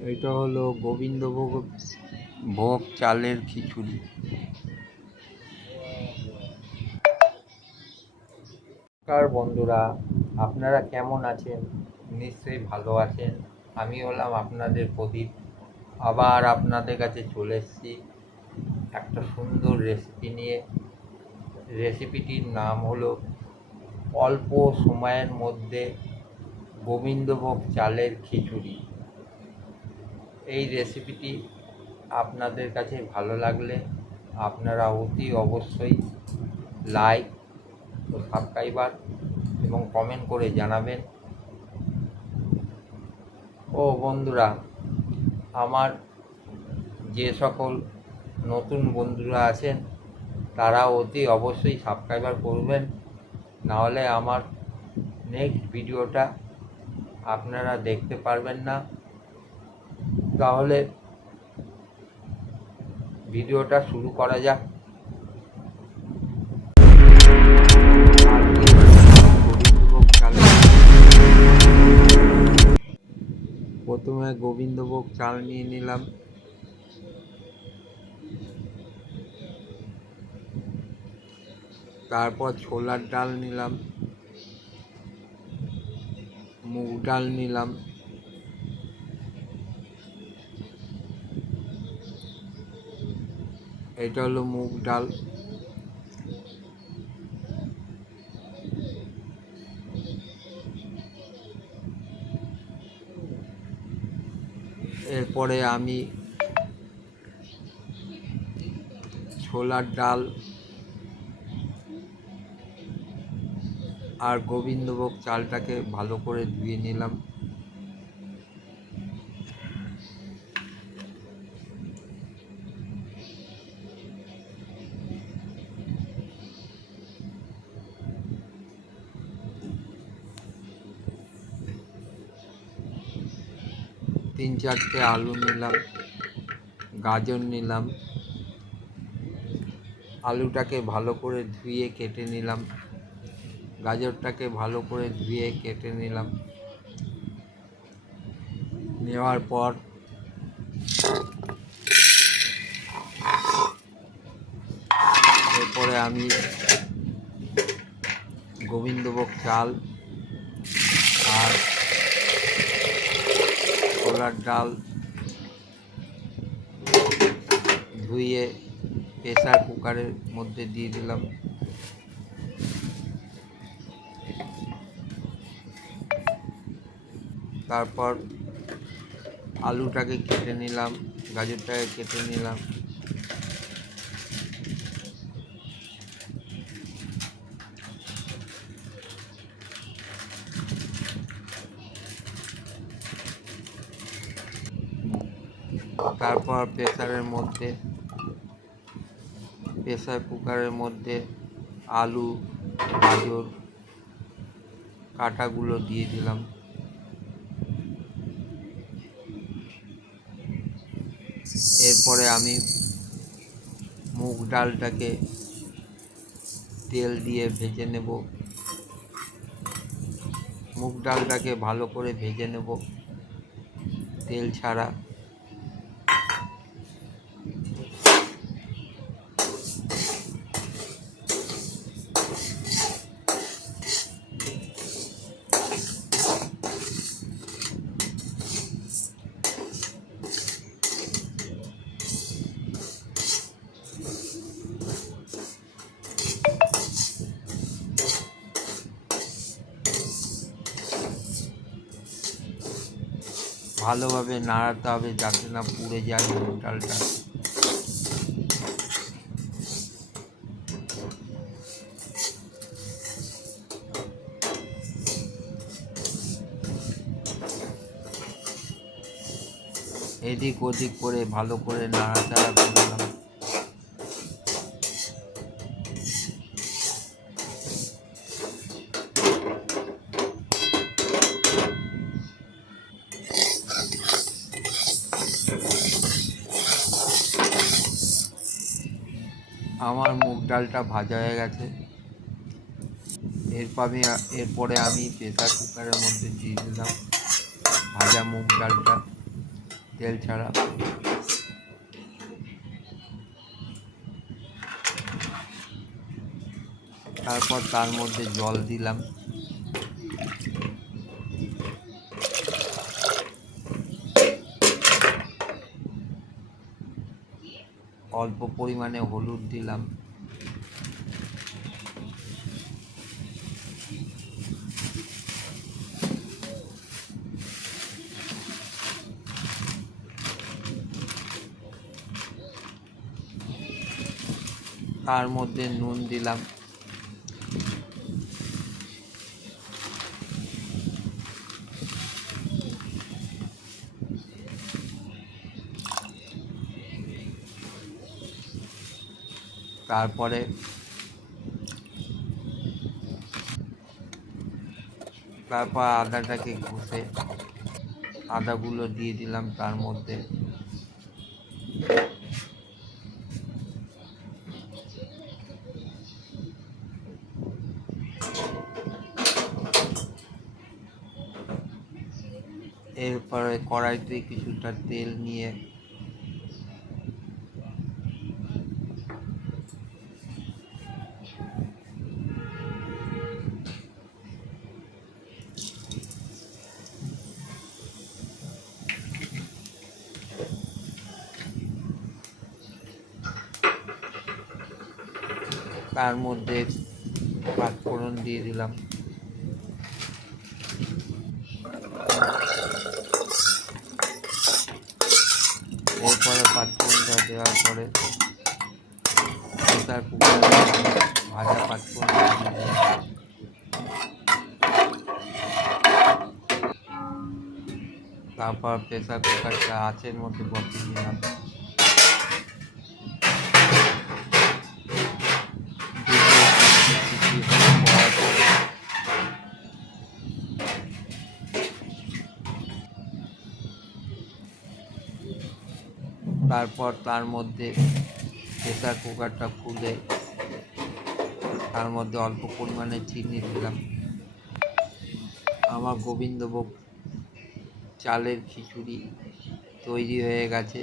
এটা হলো গোবিন্দভোগ ভোগ চালের খিচুড়ি। নমস্কার বন্ধুরা, আপনারা কেমন আছেন? নিশ্চয়ই ভালো আছেন। আমি হলাম আপনাদের প্রদীপ। আবার আপনাদের কাছে চলে এসেছি একটা সুন্দর রেসিপি নিয়ে। রেসিপিটির নাম হলো অল্প সময়ের মধ্যে গোবিন্দভোগ চালের খিচুড়ি। এই রেসিপিটি আপনাদের কাছে ভালো লাগলে আপনারা অতি অবশ্যই লাইক ও সাবস্ক্রাইবার এবং কমেন্ট করে জানাবেন। ও বন্ধুরা, আমার যে সকল নতুন বন্ধুরা আছেন, তারা অতি অবশ্যই সাবস্ক্রাইবার করবেন। নাহলে আমার নেক্সট ভিডিওটা আপনারা দেখতে পারবেন না। তাহলে ভিডিওটা শুরু করা যাক। প্রথমে গোবিন্দভোগ চাল নিয়ে নিলাম। তারপর ছোলার ডাল নিলাম। মুগ ডাল নিলাম। এটা হলো মুগ ডাল। এরপরে আমি ছোলার ডাল আর গোবিন্দভোগ চালটাকে ভালো করে ধুয়ে নিলাম। তিন চারটে আলু নিলাম, গাজর নিলাম, আলুটাকে ভালো করে ধুয়ে কেটে নিলাম, গাজরটাকে ভালো করে ধুয়ে কেটে নিলাম। নেওয়ার পর এরপরে আমি গোবিন্দভোগ চাল আর ছোলার ডাল ধুয়ে প্রেসার কুকারের মধ্যে দিয়ে দিলাম। তারপর আলুটাকে কেটে নিলাম, গাজরটাকে কেটে নিলাম। তারপর প্রেসারের মধ্যে, প্রেসার কুকারের মধ্যে আলু, গাজর, কাটাগুলো দিয়ে দিলাম। এরপরে আমি মুগ ডালটাকে তেল দিয়ে ভেজে নেব। মুগ ডালটাকে ভালো করে ভেজে নেব। তেল ছাড়া ভালোভাবে নাড়াতে হবে যাতে না পুড়ে যায় ডালটা এদিক ওদিক করে ভালো করে নাড়াচাড়া করলাম আমার মুগ ডালটা ভাজা হয়ে গেছে। এরপর আমি, এরপরে আমি প্রেসার কুকারের মধ্যে দিয়ে দিলাম ভাজা মুগ ডালটা, তেল ছাড়া। তারপর তার মধ্যে জল দিলাম। অল্প পরিমাণে হলুদ দিলাম। তার মধ্যে নুন দিলাম। তারপরে তারপর আদাটাকে ঘষে আদাগুলো দিয়ে দিলাম তার মধ্যে। এরপরে কড়াইতে কিছুটা তেল নিয়ে তার মধ্যে পাঁচফোড়ন দিয়ে দিলাম। এরপরে পাঁচফোড়নটা দেওয়ার পরে কুকারে ভাজা পাঁচফোড়ন তারপর প্রেসার কুকারটা আঁচের মধ্যে বসিয়ে দিলাম। তারপর তার মধ্যে প্রেসার কুকারটা খুলে তার মধ্যে অল্প পরিমাণে চিনি দিলাম। আমার গোবিন্দভোগ চালের খিচুড়ি তৈরি হয়ে গেছে।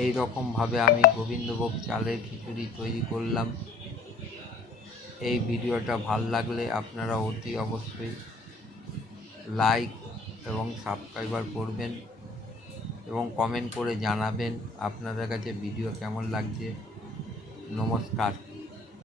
এই রকমভাবে আমি গোবিন্দভোগ চালের খিচুড়ি তৈরি করলাম। এই ভিডিওটা ভালো লাগলে আপনারা অতি অবশ্যই লাইক এবং সাবস্ক্রাইবার করবেন এবং কমেন্ট করে জানাবেন আপনাদের কাছে ভিডিও কেমন লাগছে। নমস্কার।